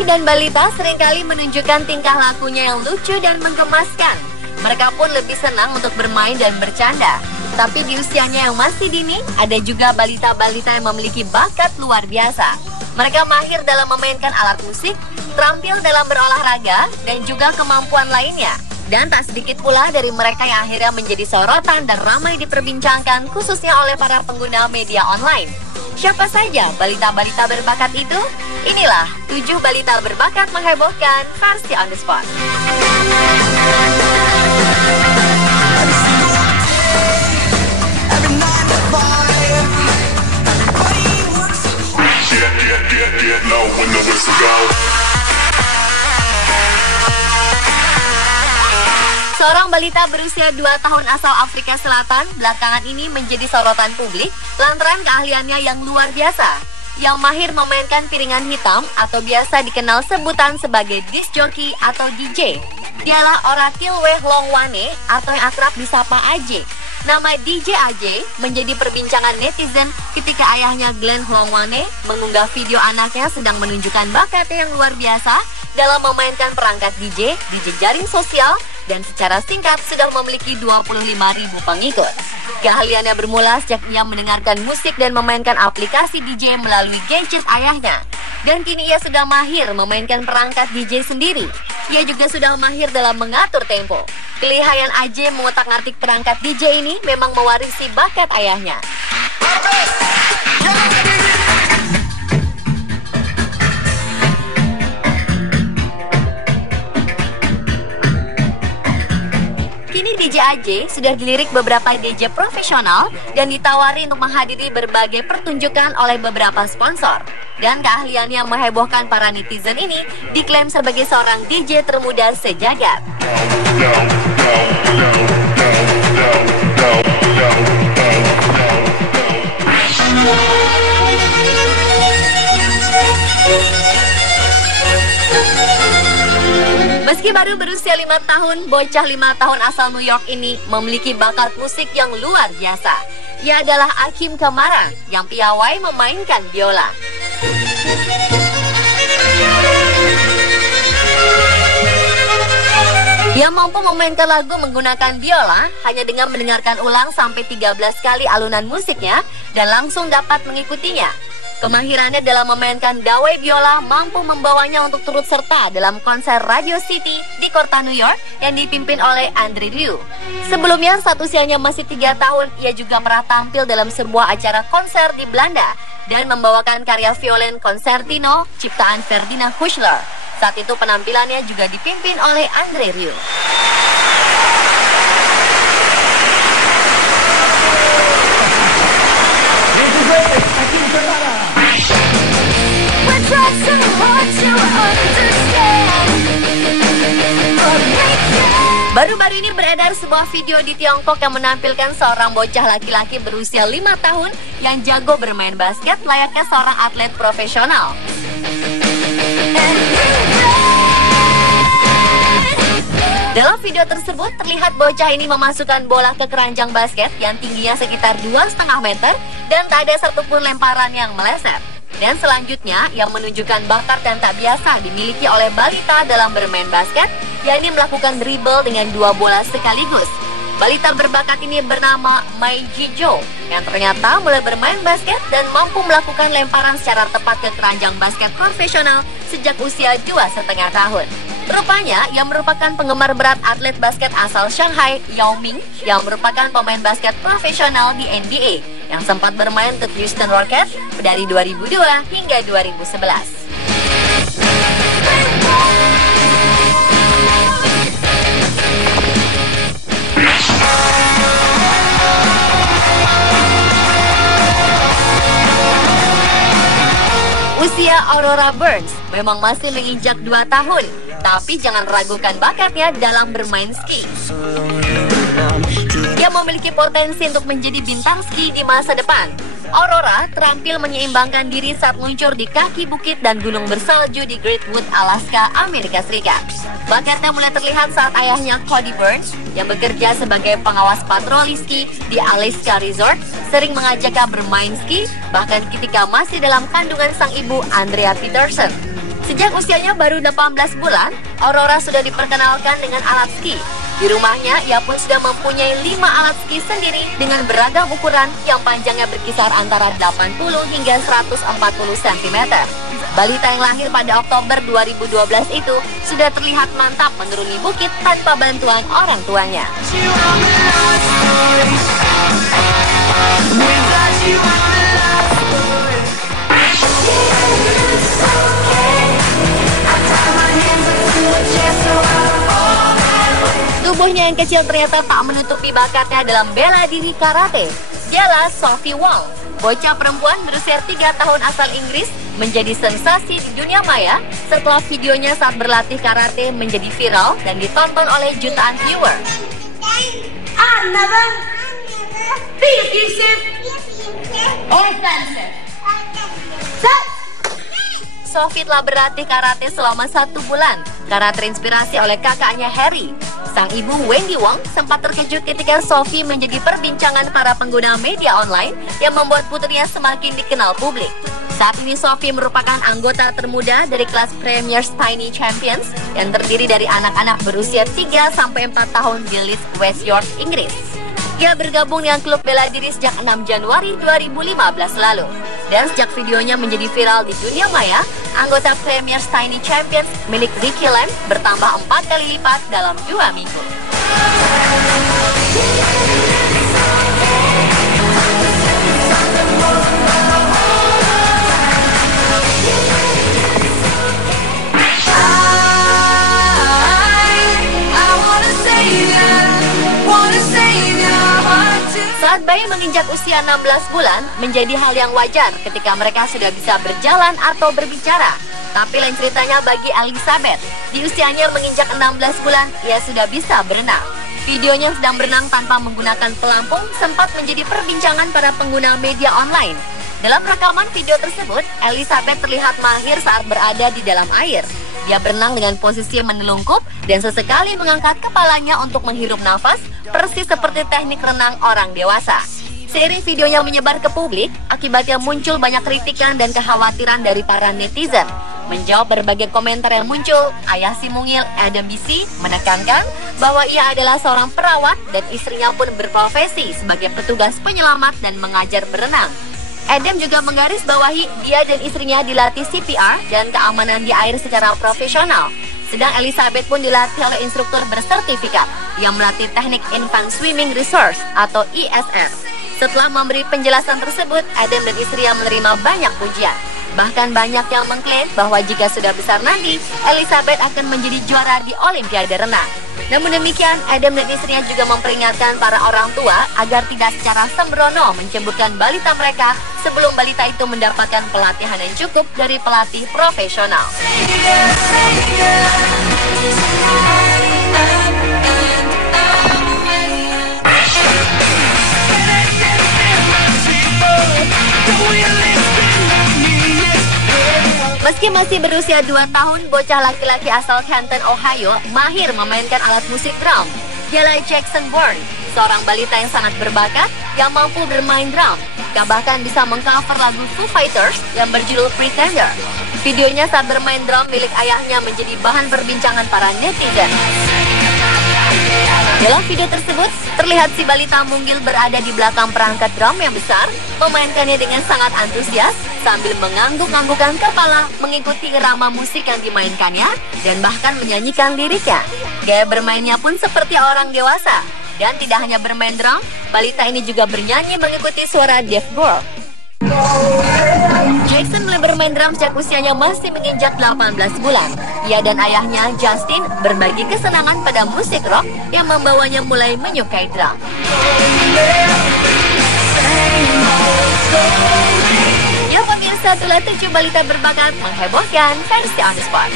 DJ dan balita seringkali menunjukkan tingkah lakunya yang lucu dan menggemaskan. Mereka pun lebih senang untuk bermain dan bercanda. Tapi di usianya yang masih dini, ada juga balita-balita yang memiliki bakat luar biasa. Mereka mahir dalam memainkan alat musik, terampil dalam berolahraga, dan juga kemampuan lainnya. Dan tak sedikit pula dari mereka yang akhirnya menjadi sorotan dan ramai diperbincangkan khususnya oleh para pengguna media online. Siapa saja balita-balita berbakat itu? Inilah 7 balita berbakat menghebohkan versi On The Spot. Seorang balita berusia 2 tahun asal Afrika Selatan belakangan ini menjadi sorotan publik lantaran keahliannya yang luar biasa. Yang mahir memainkan piringan hitam atau biasa dikenal sebutan sebagai disc jockey atau DJ. Dialah Oratilwe Hlongwane atau yang akrab disapa AJ. Nama DJ AJ menjadi perbincangan netizen ketika ayahnya Glenn Hlongwane mengunggah video anaknya sedang menunjukkan bakatnya yang luar biasa dalam memainkan perangkat DJ di jejaring sosial dan secara singkat sudah memiliki 25.000 pengikut. Keahliannya bermula sejak ia mendengarkan musik dan memainkan aplikasi DJ melalui gadget ayahnya. Dan kini ia sudah mahir memainkan perangkat DJ sendiri. Ia juga sudah mahir dalam mengatur tempo. Kelihayan AJ mengotak-atik perangkat DJ ini memang mewarisi bakat ayahnya. Kini DJ AJ sudah dilirik beberapa DJ profesional dan ditawari untuk menghadiri berbagai pertunjukan oleh beberapa sponsor. Dan keahlian yang menghebohkan para netizen ini diklaim sebagai seorang DJ termuda sejagat. Meski baru berusia 5 tahun, bocah 5 tahun asal New York ini memiliki bakat musik yang luar biasa. Ia adalah Akim Kamara yang piawai memainkan biola. Ia mampu memainkan lagu menggunakan biola hanya dengan mendengarkan ulang sampai 13 kali alunan musiknya dan langsung dapat mengikutinya. Kemahirannya dalam memainkan dawai biola mampu membawanya untuk turut serta dalam konser Radio City di kota New York yang dipimpin oleh Andre Rieu. Sebelumnya saat usianya masih 3 tahun, ia juga pernah tampil dalam sebuah acara konser di Belanda dan membawakan karya violen Concertino ciptaan Ferdinand Huschler. Saat itu penampilannya juga dipimpin oleh Andre Rieu. Baru-baru ini beredar sebuah video di Tiongkok yang menampilkan seorang bocah laki-laki berusia 5 tahun yang jago bermain basket layaknya seorang atlet profesional. Dalam video tersebut terlihat bocah ini memasukkan bola ke keranjang basket yang tingginya sekitar 2,5 meter dan tak ada satupun lemparan yang meleset. Dan selanjutnya yang menunjukkan bakat yang tak biasa dimiliki oleh balita dalam bermain basket, yakni melakukan dribble dengan 2 bola sekaligus. Balita berbakat ini bernama Mai Jijo yang ternyata mulai bermain basket dan mampu melakukan lemparan secara tepat ke keranjang basket profesional sejak usia 2,5 tahun. Rupanya, ia merupakan penggemar berat atlet basket asal Shanghai, Yao Ming, yang merupakan pemain basket profesional di NBA, yang sempat bermain untuk Houston Rockets dari 2002 hingga 2011. Usia Aurora Burns memang masih menginjak 2 tahun, tapi jangan ragukan bakatnya dalam bermain ski. Ia memiliki potensi untuk menjadi bintang ski di masa depan. Aurora terampil menyeimbangkan diri saat meluncur di kaki bukit dan gunung bersalju di Great Wood, Alaska, Amerika Serikat. Bakatnya mulai terlihat saat ayahnya Cody Burns, yang bekerja sebagai pengawas patroli ski di Alaska Resort, sering mengajaknya bermain ski, bahkan ketika masih dalam kandungan sang ibu Andrea Peterson. Sejak usianya baru 18 bulan, Aurora sudah diperkenalkan dengan alat ski. Di rumahnya, ia pun sudah mempunyai 5 alat ski sendiri dengan beragam ukuran yang panjangnya berkisar antara 80 hingga 140 cm. Balita yang lahir pada Oktober 2012 itu sudah terlihat mantap menuruni bukit tanpa bantuan orang tuanya. Tubuhnya yang kecil ternyata tak menutupi bakatnya dalam bela diri karate. Dialah Sophie Wong, bocah perempuan berusia 3 tahun asal Inggris, menjadi sensasi di dunia maya setelah videonya saat berlatih karate menjadi viral dan ditonton oleh jutaan viewer. Sophie telah berlatih karate selama 1 bulan karena terinspirasi oleh kakaknya Harry. Sang ibu Wendy Wong sempat terkejut ketika Sophie menjadi perbincangan para pengguna media online yang membuat putrinya semakin dikenal publik. Saat ini Sophie merupakan anggota termuda dari kelas Premier's Tiny Champions yang terdiri dari anak-anak berusia 3-4 tahun di Leeds, West York, Inggris. Ia bergabung dengan klub bela diri sejak 6 Januari 2015 lalu. Dan sejak videonya menjadi viral di dunia maya, anggota Premier's Tiny Champions milik Ricky Lamb bertambah 4 kali lipat dalam 2 minggu. Saat bayi menginjak usia 16 bulan, menjadi hal yang wajar ketika mereka sudah bisa berjalan atau berbicara. Tapi lain ceritanya bagi Elizabeth. Di usianya menginjak 16 bulan, ia sudah bisa berenang. Videonya sedang berenang tanpa menggunakan pelampung sempat menjadi perbincangan para pengguna media online. Dalam rekaman video tersebut, Elizabeth terlihat mahir saat berada di dalam air. Dia berenang dengan posisi menelungkup dan sesekali mengangkat kepalanya untuk menghirup nafas, persis seperti teknik renang orang dewasa. Seiring videonya menyebar ke publik, akibatnya muncul banyak kritikan dan kekhawatiran dari para netizen. Menjawab berbagai komentar yang muncul, ayah si mungil Adam BC menekankan bahwa ia adalah seorang perawat dan istrinya pun berprofesi sebagai petugas penyelamat dan mengajar berenang. Adam juga menggarisbawahi dia dan istrinya dilatih CPR dan keamanan di air secara profesional. Sedang Elizabeth pun dilatih oleh instruktur bersertifikat yang melatih teknik Infant Swimming Resource atau ISR. Setelah memberi penjelasan tersebut, Adam dan istrinya menerima banyak pujian. Bahkan banyak yang mengklaim bahwa jika sudah besar nanti, Elizabeth akan menjadi juara di Olimpiade renang. Namun demikian, Adam dan istrinya juga memperingatkan para orang tua agar tidak secara sembrono menceburkan balita mereka sebelum balita itu mendapatkan pelatihan yang cukup dari pelatih profesional. Meski masih berusia 2 tahun, bocah laki-laki asal Canton, Ohio, mahir memainkan alat musik drum. Dialah Jackson Bourne, seorang balita yang sangat berbakat yang mampu bermain drum. Dia bahkan bisa mengcover lagu Foo Fighters yang berjudul Pretender. Videonya saat bermain drum milik ayahnya menjadi bahan perbincangan para netizen. Dalam video tersebut, terlihat si balita mungil berada di belakang perangkat drum yang besar, memainkannya dengan sangat antusias, sambil mengangguk-anggukkan kepala mengikuti irama musik yang dimainkannya, dan bahkan menyanyikan liriknya. Gaya bermainnya pun seperti orang dewasa. Dan tidak hanya bermain drum, balita ini juga bernyanyi mengikuti suara Dave Grohl. Jackson mulai bermain drum sejak usianya masih menginjak 18 bulan. Ia dan ayahnya, Justin, berbagi kesenangan pada musik rock yang membawanya mulai menyukai drum. Ya pemirsa, itulah 7 balita berbakat menghebohkan versi On The Spot.